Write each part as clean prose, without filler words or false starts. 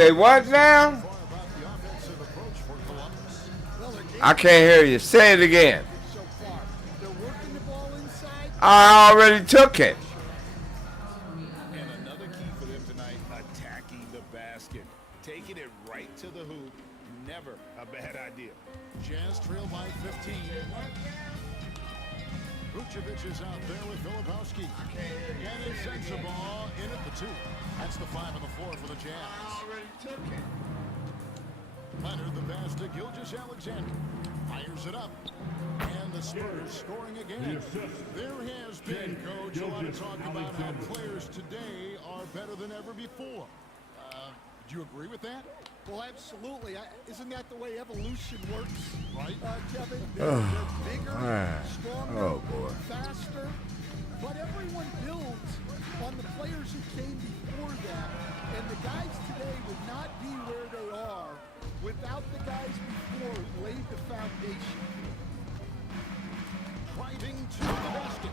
Say what now? I can't hear you. Say it again. I already took it. And another key for them tonight, attacking the basket. Taking it right to the hoop. Never a bad idea. Jazz trail by 15. Vucevic is out there with Filipowski. And he sends the ball in at the 2. That's the 5 on the floor for the Jazz. I already took it. Leonard the pass to Gilgeous-Alexander. Fires it up. And the Spurs scoring again. There has been, Coach, a lot of talk about how players today are better than ever before. Do you agree with that? Well, absolutely. Isn't that the way evolution works? Right. Kevin, they're bigger, stronger, boy. faster. But everyone builds on the players who came before them. And the guys today would not be where they are without the guys before who laid the foundation. Driving to the basket.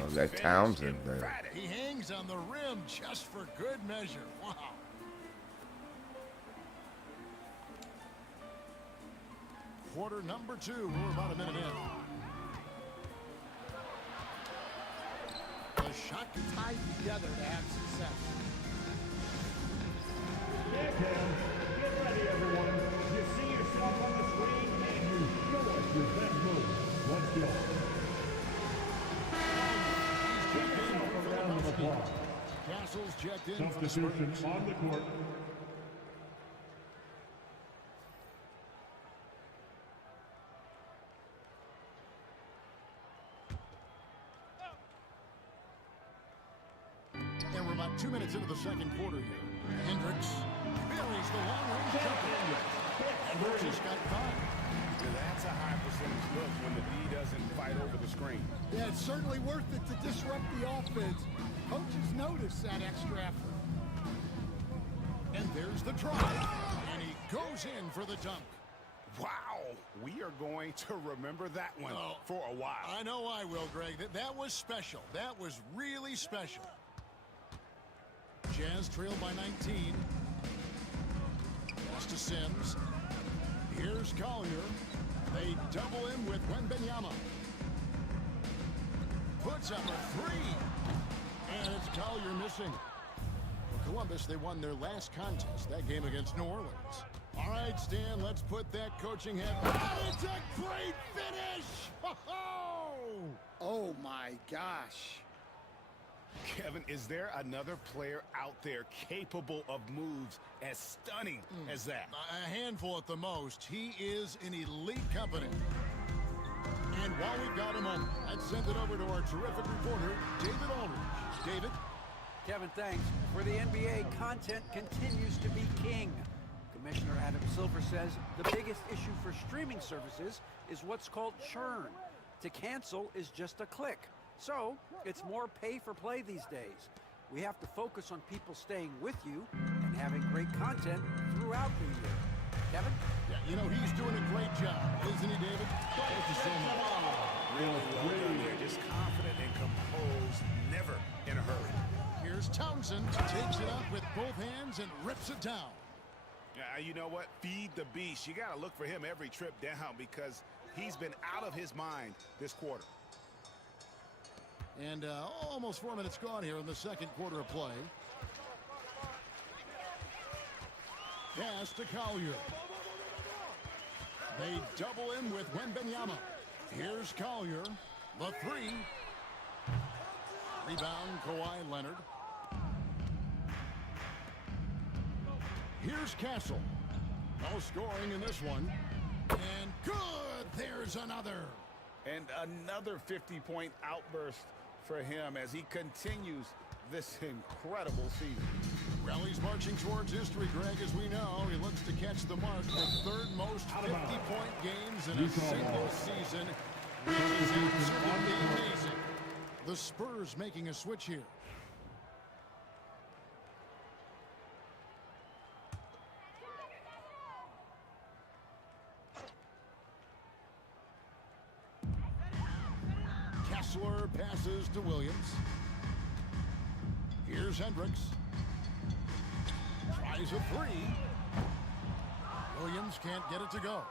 Oh, that Townsend there. He hangs on the rim just for good measure. Wow. Quarter number 2. We're about a minute in. The shot Tied together to have success. Get ready, everyone. You see yourself on the screen, and you show us your best move. Let's go. A round of applause. Castles checked in for the Substitution Spurs. on the court. And we're about 2 minutes into the second quarter here. Hendricks buries the long-range jumper. Hendricks just got caught. That's a high percentage look when the D doesn't fight over the screen. Yeah, it's certainly worth it to disrupt the offense. Coaches notice that extra effort. And there's the try. And he goes in for the dunk. Wow, we are going to remember that one for a while. I know I will, Greg. That was special. That was really special. Jazz trail by 19. Pass to Sims. Here's Collier. They double him with Wembanyama. Puts up a 3. And it's Collier missing. For Columbus, they won their last contest, that game against New Orleans. All right, Stan, let's put that coaching head. It's a great finish! Oh, my gosh. Kevin, is there another player out there capable of moves as stunning as that? A handful at the most. He is in elite company. And while we've got him on, I'd send it over to our terrific reporter, David Aldridge. David? Kevin, thanks. For the NBA, content continues to be king. Commissioner Adam Silver says the biggest issue for streaming services is what's called churn. To cancel is just a click. So, it's more pay-for-play these days. We have to focus on people staying with you and having great content throughout the year. Kevin? Yeah, you know, he's doing a great job, isn't he, David? Thank you so much. Really well done there. Just confident and composed, never in a hurry. Here's Townsend. Takes it up with both hands and rips it down. You know what? Feed the beast. You got to look for him every trip down because he's been out of his mind this quarter. And almost 4 minutes gone here in the second quarter of play. Pass to Collier. They double him with Wembanyama. Here's Collier. The 3. Rebound, Kawhi Leonard. Here's Castle. No scoring in this one. And good! There's another. And another 50-point outburst for him as he continues this incredible season. Rally's marching towards history, Greg, as we know. He looks to catch the mark for third most 50-point games in a single season, which is absolutely amazing. The Spurs making a switch here. Kessler passes to Williams. Here's Hendricks. Tries a three. Williams can't get it to go.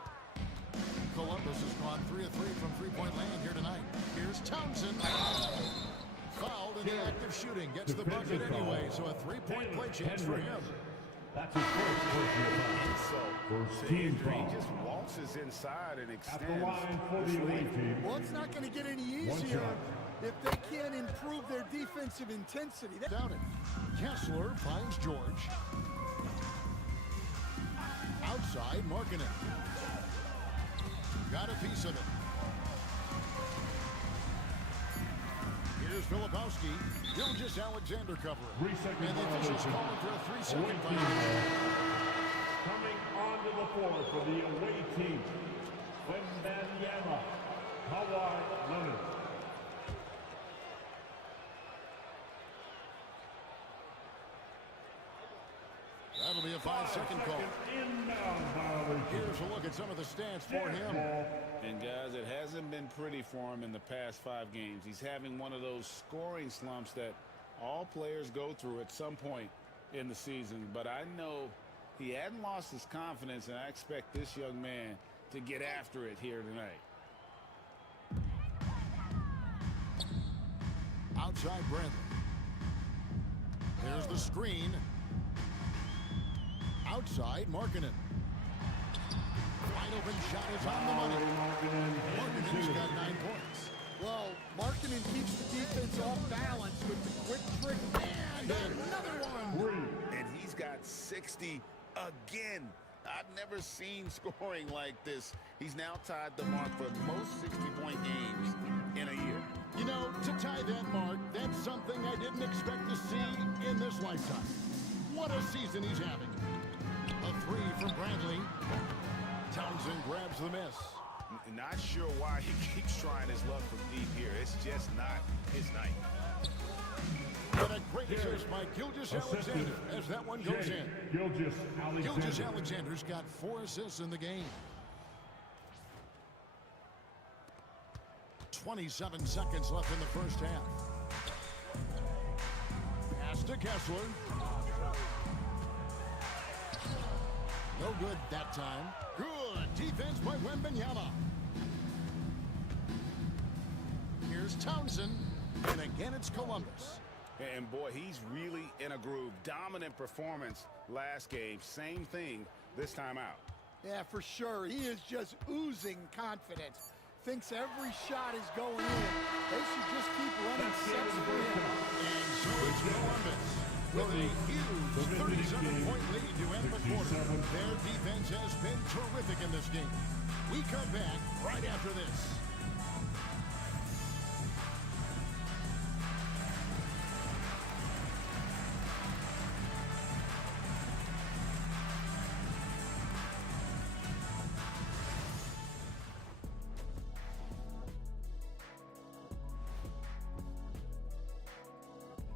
Columbus has gone 3 of 3 from three-point land here tonight. Here's Townsend. Fouled in the act of shooting. Gets the bucket anyway, so a three-point play chance for him. That's his first personal foul. First team He foul. just waltzes inside and At the extends. line for the away team. Well, it's not going to get any One easier shot. if they can't improve their defensive intensity. Down it. Kessler finds George. Outside, Markkanen. Got a piece of it. Here's Filipowski. Gilgeous Alexander covering. 3 second And the officials violation. calling for a 3-second Away team violation. foul. Coming onto the floor for the away team. Wembanyama. Kawhi Leonard. That'll be a 5-second call. Inbound violation. Here's a look at some of the stats for him. And guys, it hasn't been pretty for him in the past 5 games. He's having one of those scoring slumps that all players go through at some point in the season. But I know he hadn't lost his confidence, and I expect this young man to get after it here tonight. Outside Bradley. There's the screen. Outside Markkanen. Wide open shot is on the money. Markkanen's got 9 points. Well, Markkanen keeps the defense off balance with the quick trick. And another one. And he's got 60 again. I've never seen scoring like this. He's now tied the mark for most 60-point games in a year. You know, to tie that mark, that's something I didn't expect to see in this lifetime. What a season he's having. A 3 from Bradley. Townsend grabs the miss. Not sure why he keeps trying his luck from deep here. It's just not his night. And a great assist by Gilgeous Alexander as that one goes in. Gilgeous Gilgeous Alexander. Alexander's got 4 assists in the game. 27 seconds left in the first half. Pass to Kessler. No good that time. Good defense by Wembanyama. Here's Townsend. And again, it's Columbus. And boy, he's really in a groove. Dominant performance last game. Same thing this time out. Yeah, for sure. He is just oozing confidence. Thinks every shot is going in. They should just keep running sets for him. And so it's Columbus with a huge 37-point lead to end the quarter. Their defense has been terrific in this game. We come back right after this.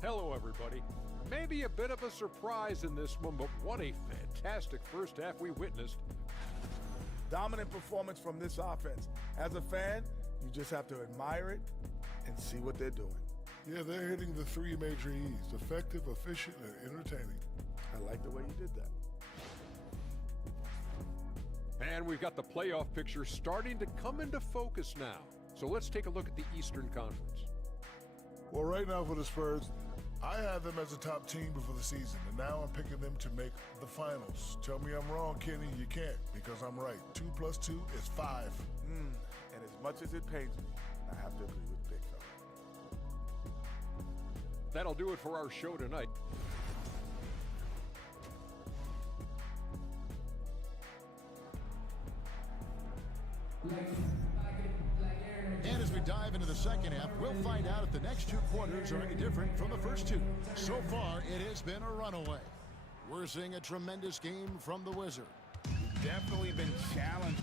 Hello, everybody. Maybe a bit of a surprise in this one, but what a fantastic first half we witnessed. Dominant performance from this offense. As a fan, you just have to admire it and see what they're doing. Yeah, they're hitting the 3 major E's: effective, efficient, and entertaining. I like the way you did that. And we've got the playoff picture starting to come into focus now. So let's take a look at the Eastern Conference. Well, right now for the Spurs, I had them as a top team before the season, and now I'm picking them to make the finals. Tell me I'm wrong, Kenny. You can't, because I'm right. 2 + 2 is 5. And as much as it pains me, I have to agree with Big Fella. That'll do it for our show tonight. And as we dive into the second half, we'll find out if the next 2 quarters are any different from the first 2. So far, it has been a runaway. We're seeing a tremendous game from the Wizard. Definitely been challenged.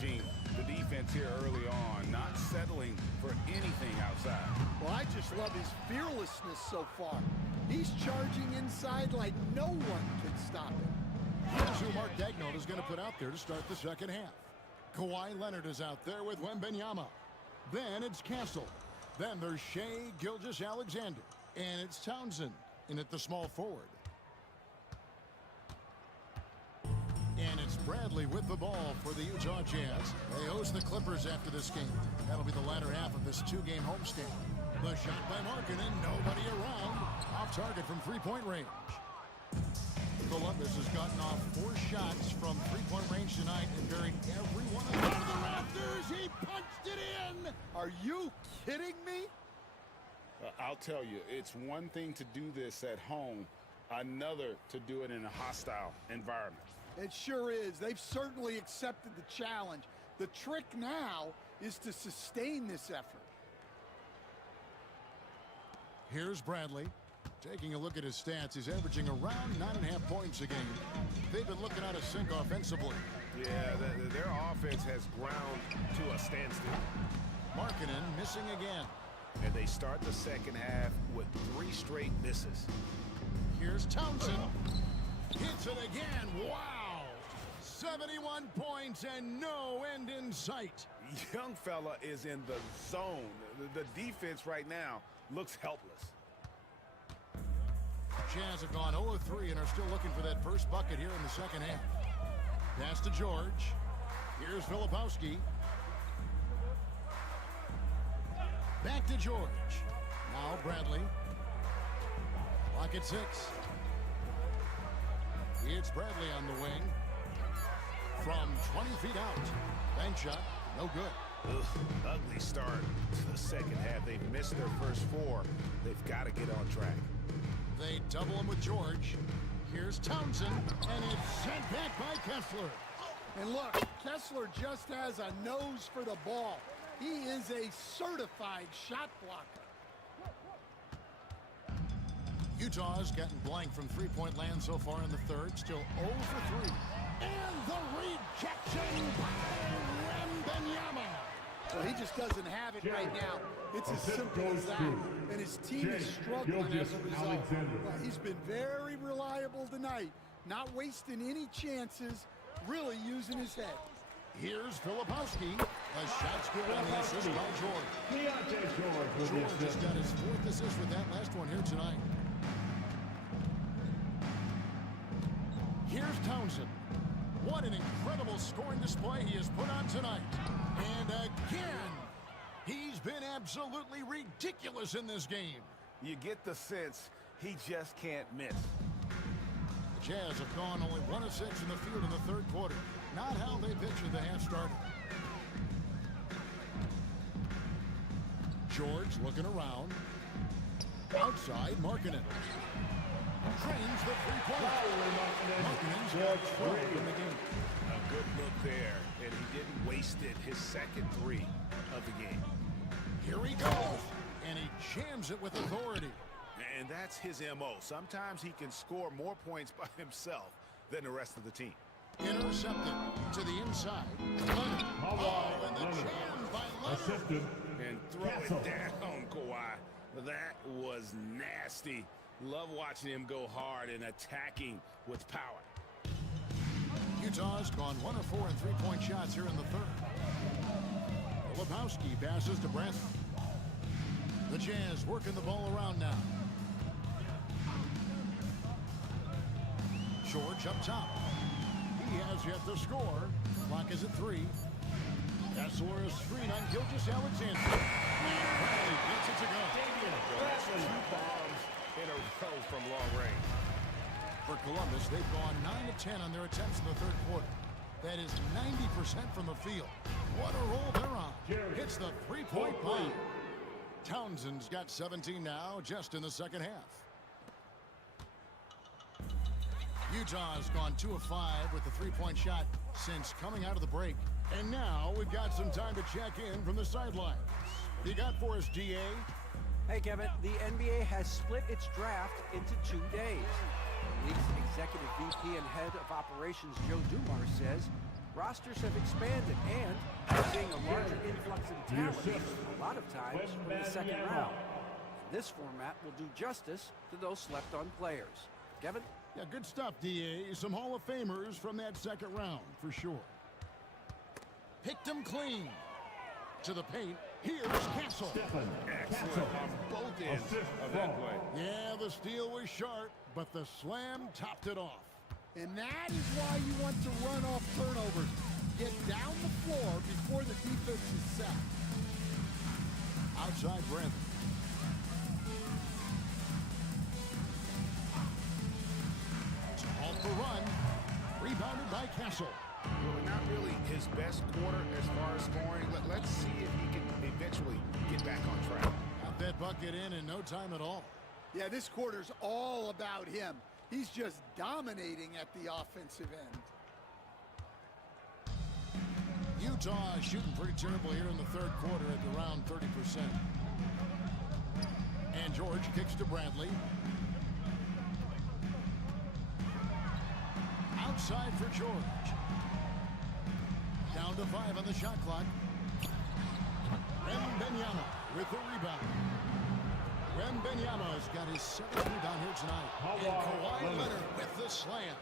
The defense here early on, not settling for anything outside. Well, I just love his fearlessness so far. He's charging inside like no one can stop him. Here's who Mark Daigneault is going to put out there to start the second half. Kawhi Leonard is out there with Wembanyama. Then it's Castle. Then there's Shai Gilgeous-Alexander. And it's Townsend in at the small forward. And it's Bradley with the ball for the Utah Jazz. They host the Clippers after this game. That'll be the latter half of this two-game homestand. The shot by Markkanen, nobody around. Off target from three-point range. Columbus has gotten off 4 shots from three-point range tonight and buried every one of them to the rafters. He punched it in. Are you kidding me? I'll tell you, it's one thing to do this at home, another to do it in a hostile environment. It sure is. They've certainly accepted the challenge. The trick now is to sustain this effort. Here's Bradley. Taking a look at his stats, he's averaging around 9.5 points a game. They've been looking out of sync offensively. Yeah, their offense has ground to a standstill. Markkanen missing again. And they start the second half with 3 straight misses. Here's Townsend. Hits it again. Wow! 71 points and no end in sight. Young fella is in the zone. The defense right now looks helpless. Jazz have gone 0-3 and are still looking for that first bucket here in the second half. Pass to George. Here's Filipowski. Back to George. Now Bradley. Clock at 6. It's Bradley on the wing. From 20 feet out. Bank shot. No good. Ugh, ugly start to the second half. They've missed their first 4. They've got to get on track. They double him with George. Here's Townsend. And it's sent back by Kessler. And look, Kessler just has a nose for the ball. He is a certified shot blocker. Utah's gotten blank from three-point land so far in the third. Still 0 for 3. And the rejection by Wembanyama. Well, he just doesn't have it right now. It's as simple as that. And his team is struggling as a result. He's been very reliable tonight. Not wasting any chances, really using his head. Here's Filipowski. A shot's good on the assist by George. George has got his 4th assist with that last one here tonight. Here's Townsend. What an incredible scoring display he has put on tonight. And again, he's been absolutely ridiculous in this game. You get the sense he just can't miss. The Jazz have gone only 1 of 6 in the field in the third quarter. Not how they pictured the half started. George looking around. Outside, Markkanen. Trains the three-pointer. Markkanen's got 12 in the game. A good look there, and he didn't waste it. His second 3 of the game. Here he goes, and he jams it with authority. And that's his MO. Sometimes he can score more points by himself than the rest of the team. Intercepted to the inside. Leonard. Oh, and the jam by Leonard. And throw it down, Kawhi. That was nasty. Love watching him go hard and attacking with power. Utah's gone 1 of 4 in three-point shots here in the third. Filipowski passes to Bradley. The Jazz working the ball around now. George up top. He has yet to score. Clock is at 3. Kessler is screen on Gilgeous-Alexander. And Bradley gets it to go. That's 2 bombs in a row from long range. For Columbus, they've gone 9 of 10 on their attempts in the third quarter. That is 90% from the field. What a roll they're on. Hits the three-point bomb. Townsend's got 17 now, just in the second half. Utah's gone 2 of 5 with the three-point shot since coming out of the break. And now we've got some time to check in from the sidelines. You got for us, DA? Hey, Kevin, the NBA has split its draft into 2 days. The league's executive VP and head of operations, Joe Dumars, says rosters have expanded and are seeing a larger influx in talent, a lot of times from the second round. And this format will do justice to those slept-on players. Kevin? Yeah, good stuff, D.A. Some Hall of Famers from that second round, for sure. Picked him clean. To the paint. Here's Castle. Excellent on both ends of that play. Yeah, the steal was sharp, but the slam topped it off. And that is why you want to run off turnovers. Get down the floor before the defense is set. Outside Brandon. To halt the run. Rebounded by Castle. Well, not really his best quarter as far as scoring. Let's see if he can eventually get back on track. Got that bucket in no time at all. Yeah, this quarter's all about him. He's just dominating at the offensive end. Utah is shooting pretty terrible here in the third quarter at around 30%. And George kicks to Bradley. Outside for George. Down to 5 on the shot clock. Wembanyama with the rebound. Wembanyama's got his 7th rebound here tonight. And Kawhi Leonard with the slam.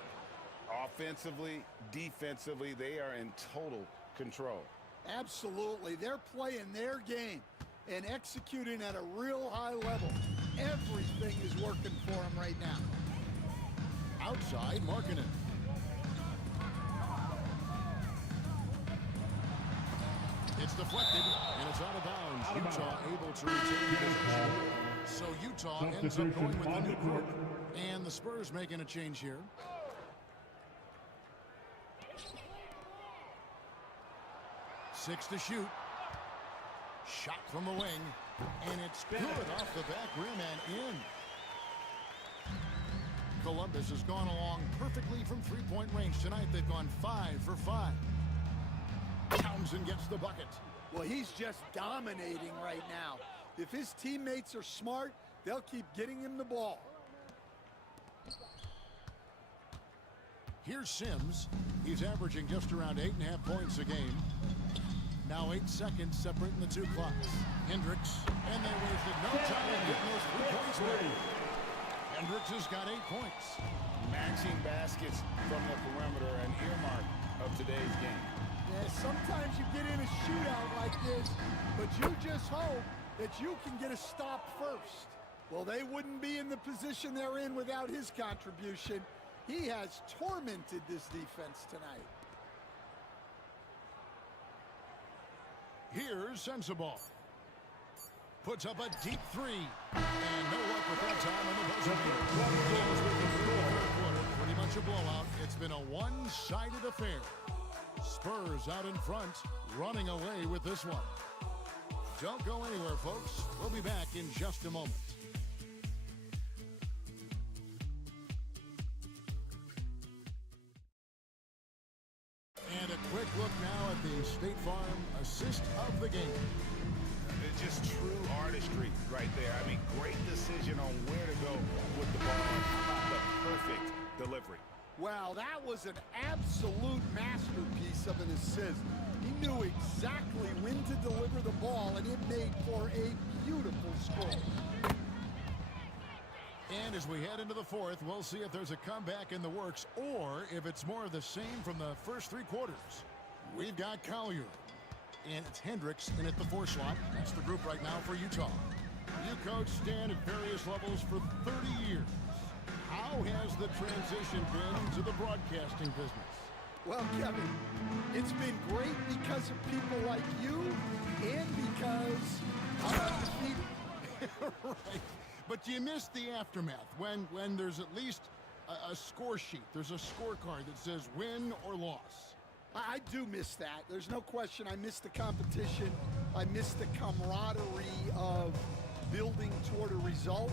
Offensively, defensively, they are in total control. Absolutely. They're playing their game and executing at a real high level. Everything is working for them right now. Outside, Markkanen. It's deflected, and it's out of bounds. Utah able to retain possession. So Utah ends up going with the new group. And the Spurs making a change here. Six to shoot. Shot from the wing. And it's good off the back rim and in. Columbus has gone along perfectly from three-point range tonight. They've gone 5 for 5. Townsend gets the bucket. Well, he's just dominating right now. If his teammates are smart, they'll keep getting him the ball. Here's Sims. He's averaging just around 8.5 points a game. Now 8 seconds separating the two clocks. Hendricks, and they wasted no time in getting those 3 points back. Hendricks has got 8 points. Matching baskets from the perimeter, an earmark of today's game. Yeah, sometimes you get in a shootout like this, but you just hope that you can get a stop first. Well, they wouldn't be in the position they're in without his contribution. He has tormented this defense tonight. Here's Sensabaugh. Puts up a deep 3. And no luck with that time on the buzzer. Games with the third quarter. Pretty much a blowout. It's been a one-sided affair. Spurs out in front, running away with this one. Don't go anywhere, folks. We'll be back in just a moment. And a quick look now at the State Farm assist of the game. It's just true artistry right there. I mean, great decision on where to go with the ball. How about the perfect delivery? Wow, that was an absolute masterpiece of an assist. He knew exactly when to deliver the ball, and it made for a beautiful score. And as we head into the fourth, we'll see if there's a comeback in the works or if it's more of the same from the first 3 quarters. We've got Collier, and it's Hendricks in at the 4 slot. That's the group right now for Utah. You coach Stan at various levels for 30 years. How has the transition been to the broadcasting business? Well, Kevin, it's been great because of people like you and because I'm undefeated. Right. But you missed the aftermath when there's at least a score sheet. There's a scorecard that says win or loss. I do miss that. There's no question. I miss the competition. I miss the camaraderie of building toward a result.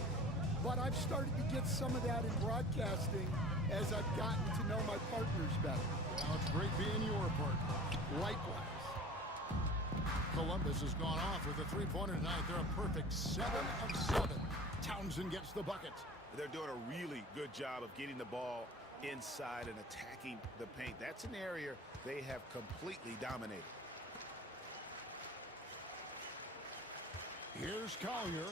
But I've started to get some of that in broadcasting as I've gotten to know my partners better. Now it's great being your partner. Likewise. Columbus has gone off with a 3-pointer tonight. They're a perfect 7 of 7. Townsend gets the bucket. They're doing a really good job of getting the ball inside and attacking the paint. That's an area they have completely dominated. Here's Collier.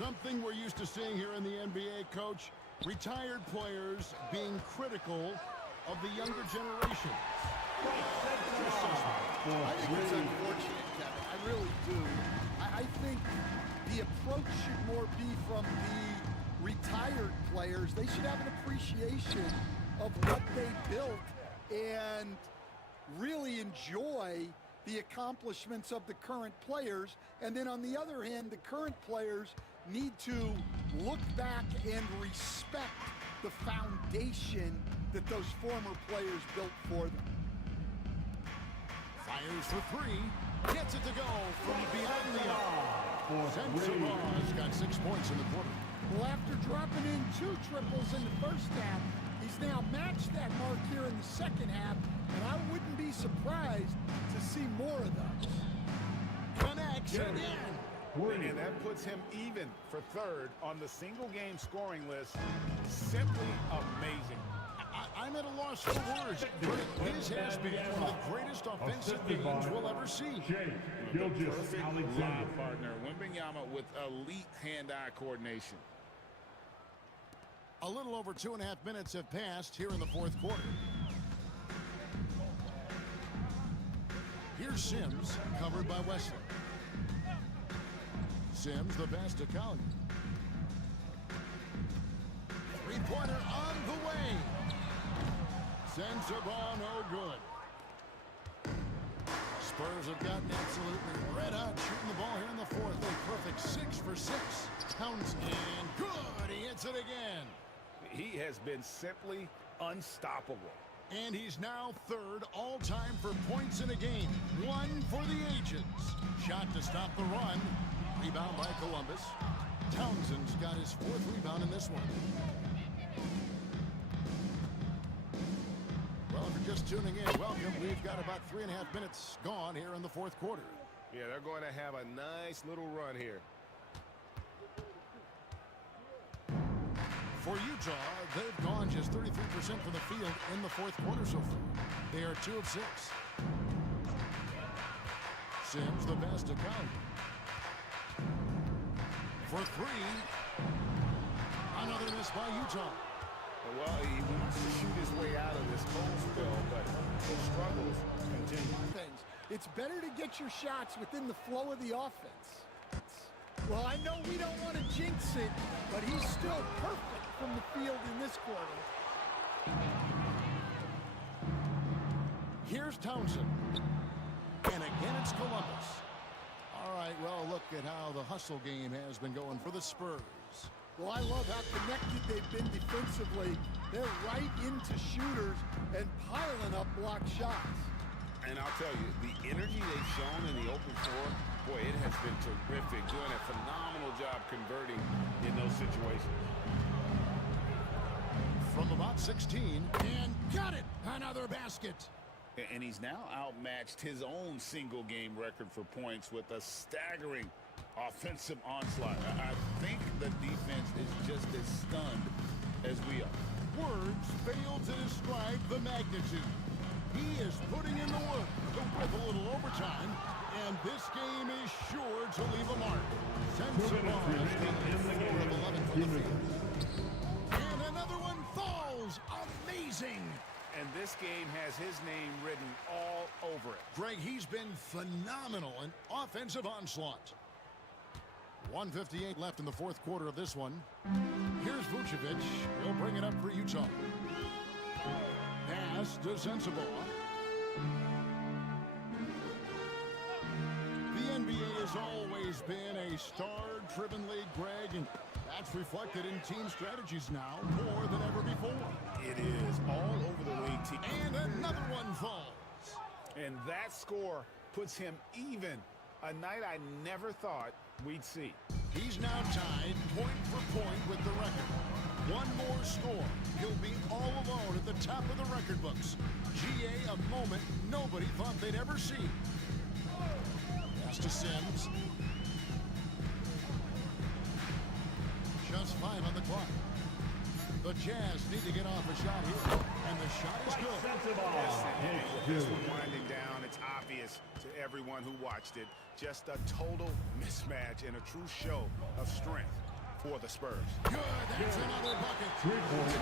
Something we're used to seeing here in the NBA, Coach. Retired players being critical of the younger generation. I think it's unfortunate, Kevin. I really do. I think the approach should more be from the retired players. They should have an appreciation of what they built and really enjoy the accomplishments of the current players. And then on the other hand, the current players need to look back and respect the foundation that those former players built for them. Fires for three. Gets it to go from beyond the arc. Sensabaugh got 6 points in the quarter. Well, after dropping in 2 triples in the first half, he's now matched that mark here in the second half, and I wouldn't be surprised to see more of those. Connects again. And that puts him even for third on the single-game scoring list. Simply amazing. I'm at a loss for words. His has been one of the greatest offensive games we'll ever see. Perfect line partner. Wembanyama with elite hand-eye coordination. A little over 2.5 minutes have passed here in the fourth quarter. Here's Sims, covered by Wesley. Sims, the best to Collier. Three-pointer on the way. Sensabaugh, no good. Spurs have gotten absolutely red hot shooting the ball here in the fourth. A perfect 6 for 6. Townsend, good. He hits it again. He has been simply unstoppable. And he's now third all-time for points in a game. 1 for the ages. Shot to stop the run. Rebound by Columbus. Townsend's got his 4th rebound in this one. Well, if you're just tuning in, welcome. We've got about 3.5 minutes gone here in the fourth quarter. Yeah, they're going to have a nice little run here. For Utah, they've gone just 33% from the field in the fourth quarter so far. They are 2 of 6. Sims, the best to Collier. For 3. Another miss by Utah. Well, he wants to shoot his way out of this cold spell, but the struggles continue. It's better to get your shots within the flow of the offense. Well, I know we don't want to jinx it, but he's still perfect from the field in this quarter. Here's Townsend. And again, it's Columbus. All right, well, look at how the hustle game has been going for the Spurs. Well, I love how connected they've been defensively. They're right into shooters and piling up block shots. And I'll tell you, the energy they've shown in the open floor, boy, it has been terrific. Doing a phenomenal job converting in those situations. From about 16, and got it! Another basket. And he's now outmatched his own single-game record for points with a staggering offensive onslaught. I think the defense is just as stunned as we are. Words fail to describe the magnitude. He is putting in the work with a little overtime, and this game is sure to leave a mark. Sensabaugh has taken 4 of 11 from the field. And another one falls. Amazing. And this game has his name written all over it. Greg, he's been phenomenal in offensive onslaught. 1:58 left in the fourth quarter of this one. Here's Vucevic. He'll bring it up for Utah. Pass to Sensabaugh. The NBA has always been a star-driven league, Greg, and that's reflected in team strategies now more than ever before. It is all over the league, team. And another one falls. And that score puts him even. A night I never thought we'd see. He's now tied point for point with the record. One more score. He'll be all alone at the top of the record books. GA, a moment nobody thought they'd ever see. Pass to Sims. Just 5 on the clock. The Jazz need to get off a shot here. And the shot is good. This one winding down. It's obvious to everyone who watched it. Just a total mismatch and a true show of strength for the Spurs. Good. That's another bucket. 3 points.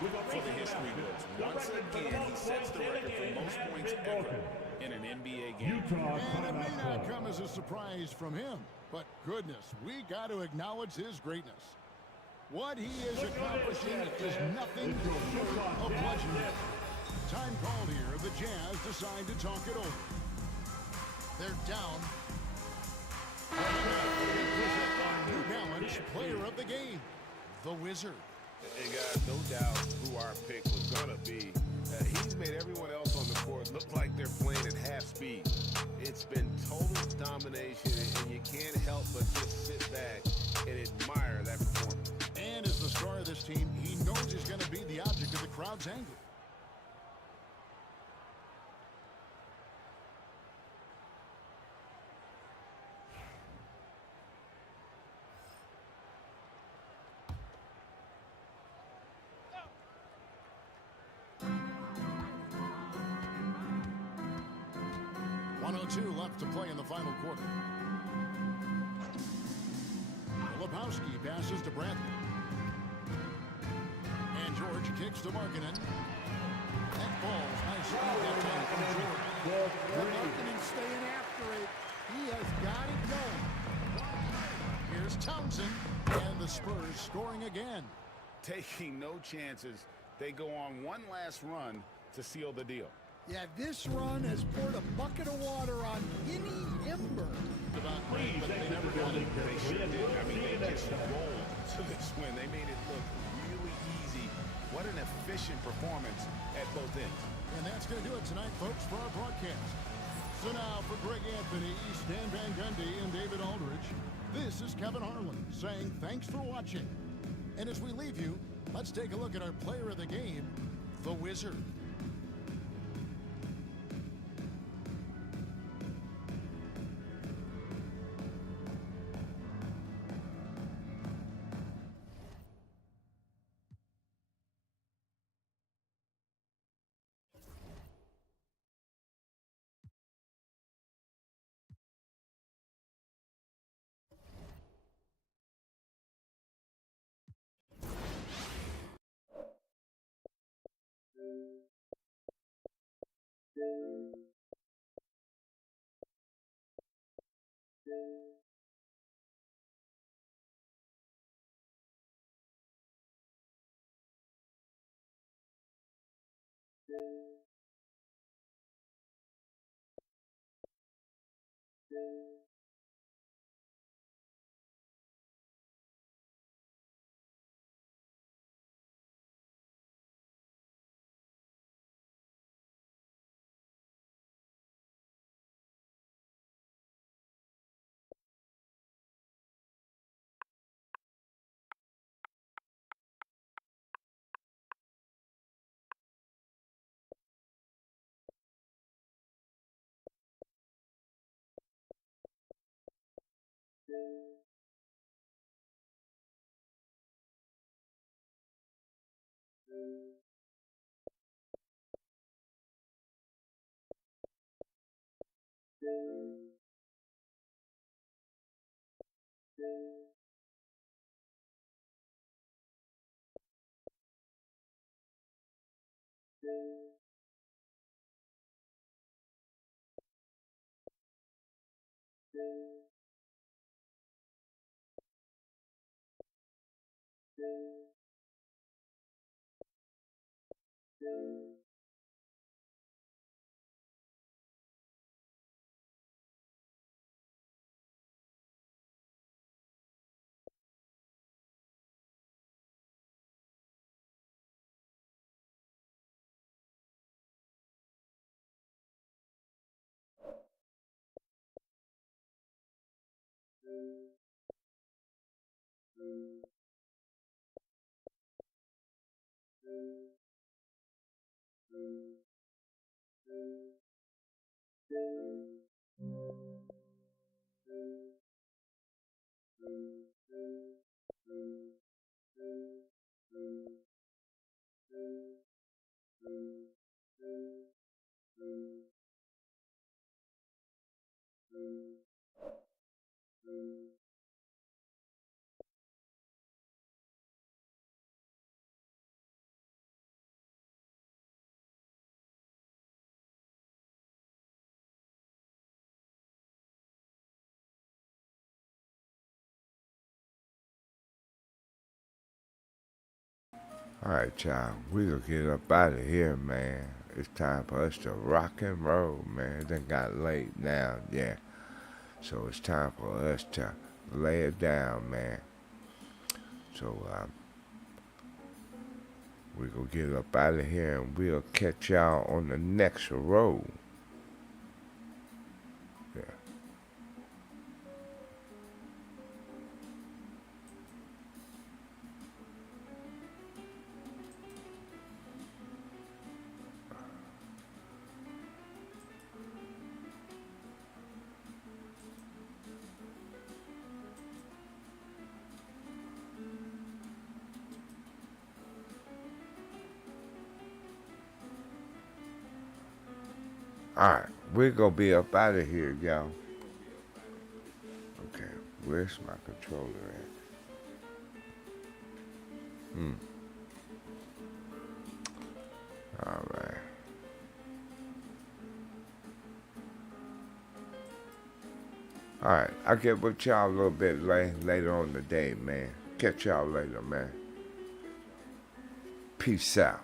One more for the history books. Once again, he sets the record for most points ever in an NBA game. Utah And it may timeout not call. come as a surprise from him, but goodness, we got to acknowledge his greatness. What he is accomplishing is nothing short of legendary. Time called here. The Jazz decide to talk it over. They're down. New Balance Player of the Game, the Wizard. And guys, no doubt who our pick was gonna be. He's made everyone else on the court look like they're playing at half speed. It's been total domination, and you can't help but just sit back and admire that performance. And as the star of this team, he knows he's going to be the object of the crowd's anger. .102 left to play in the final quarter. Lebowski passes to Bradley. And George kicks to Markkanen. That ball's nicely that time from George. Well, Markkanen's staying after it. He has got it going. Here's Townsend. And the Spurs scoring again. Taking no chances. They go on one last run to seal the deal. Yeah, this run has poured a bucket of water on any ember. About great, but they never got it. They sure did. I mean, they just rolled to this win. They made it look really easy. What an efficient performance at both ends. And that's going to do it tonight, folks, for our broadcast. So now for Greg Anthony, Stan Van Gundy, and David Aldridge, this is Kevin Harlan saying thanks for watching. And as we leave you, let's take a look at our player of the game, the Wizard. All right, y'all. We gonna get up out of here, man. It's time for us to rock and roll, man. It done got late now, yeah. So it's time for us to lay it down, man. So we gonna get up out of here, and we'll catch y'all on the next road. Yeah. Alright, we're gonna be up out of here, y'all. Okay, where's my controller at? Alright. Alright, I'll get with y'all a little bit later on today, man. Catch y'all later, man. Peace out.